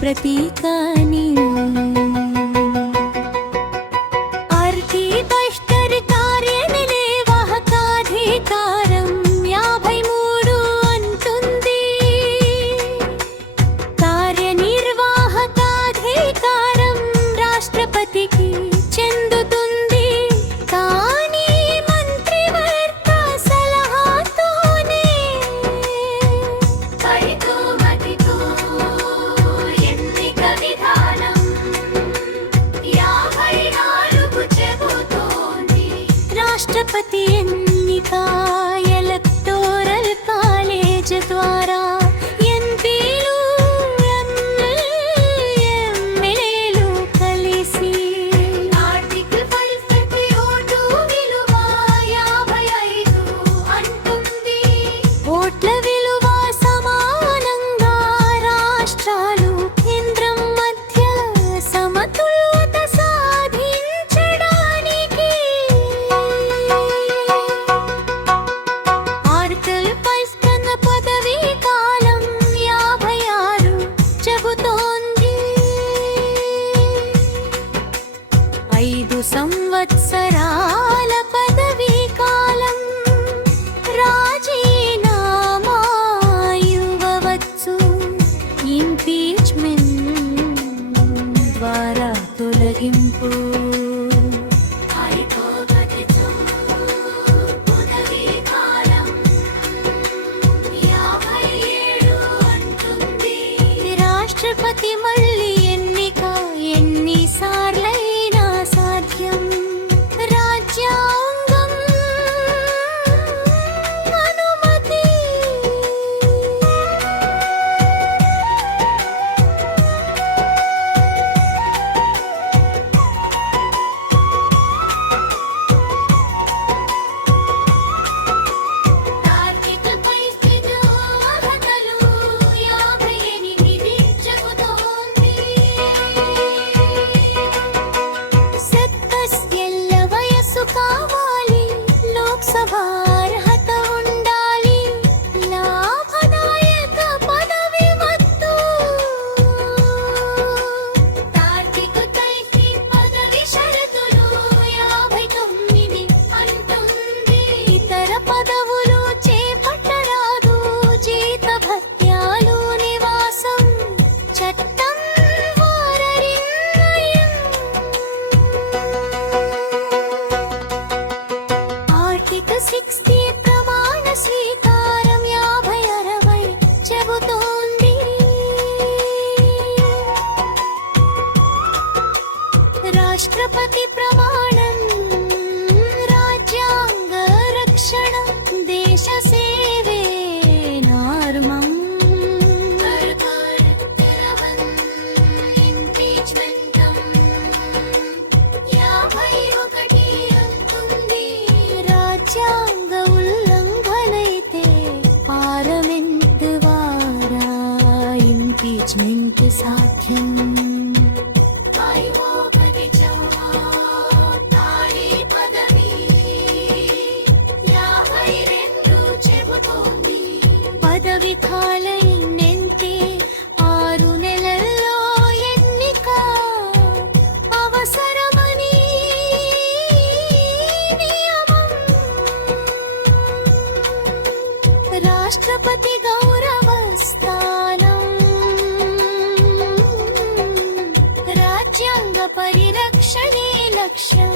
ప్రతీకాని రాష్ట్రపతి ఎన్నిక electoral college ద్వారా ఎంపీలు ఎమ్మెల్యేలు కలిసి ఆర్టికల్ 5 ఓటు విలువ 55 అంటుంది. ఓట్ల విలువ సమానంగా రాష్ట్రాలు కేంద్రం మధ్య సమతుల్యత సాధించడానికి ఆర్టికల్ 5 కన్న పదవీ కాలం 56 చెబుతోంది. 5 సంవత్సరాల పదవీ కాలం రాజీనామా ఇవ్వవచ్చు. ఇంపీచ్మెంట్ ద్వారా తొలగింపు. రాష్ట్రపతి మళ్ళీ ఎన్నిక ఎన్నిసార్లైనా సాధ్యం. రాజ్యాంగం అనుమతి. ఆర్టికల్ 5 అర్హతలు 58 చెబుతోంది. 27 ఏళ్ల వయస్సు కావాలి. లోక్సభ అర్హత ఉండాలి. లాభదాయక పదవి వద్దు. ఆర్టికల్ 5 పదవి షరతులు 59 అంటుంది. ఇతర పదవులు చేపట్టరాదు. జీతభత్యాలు నివాసం చట్టం వారరిన్వయం. ఆర్టికల్ 60 ప్రమాణ స్వీకారం 50-60 చెబుతోంది. రాష్ట్రపతి ప్రమాణం రాజ్యాంగ రక్షణ దేశ సేవే నార్మం. ఇంపీచ్మెంట్ 51 అంటుంది. రాజ్యాంగ ఉల్లంఘనైతే పార్లమెంట్ ద్వారా ఇంపీచ్మెంట్ సాధ్యం. పదవి కాలైనంతే 6 నెలల్లో ఎన్నిక అవసరమని నియమం. రాష్ట్రపతి గౌరవ స్థానం రాజ్యాంగ పరిరక్షణే లక్ష్యం.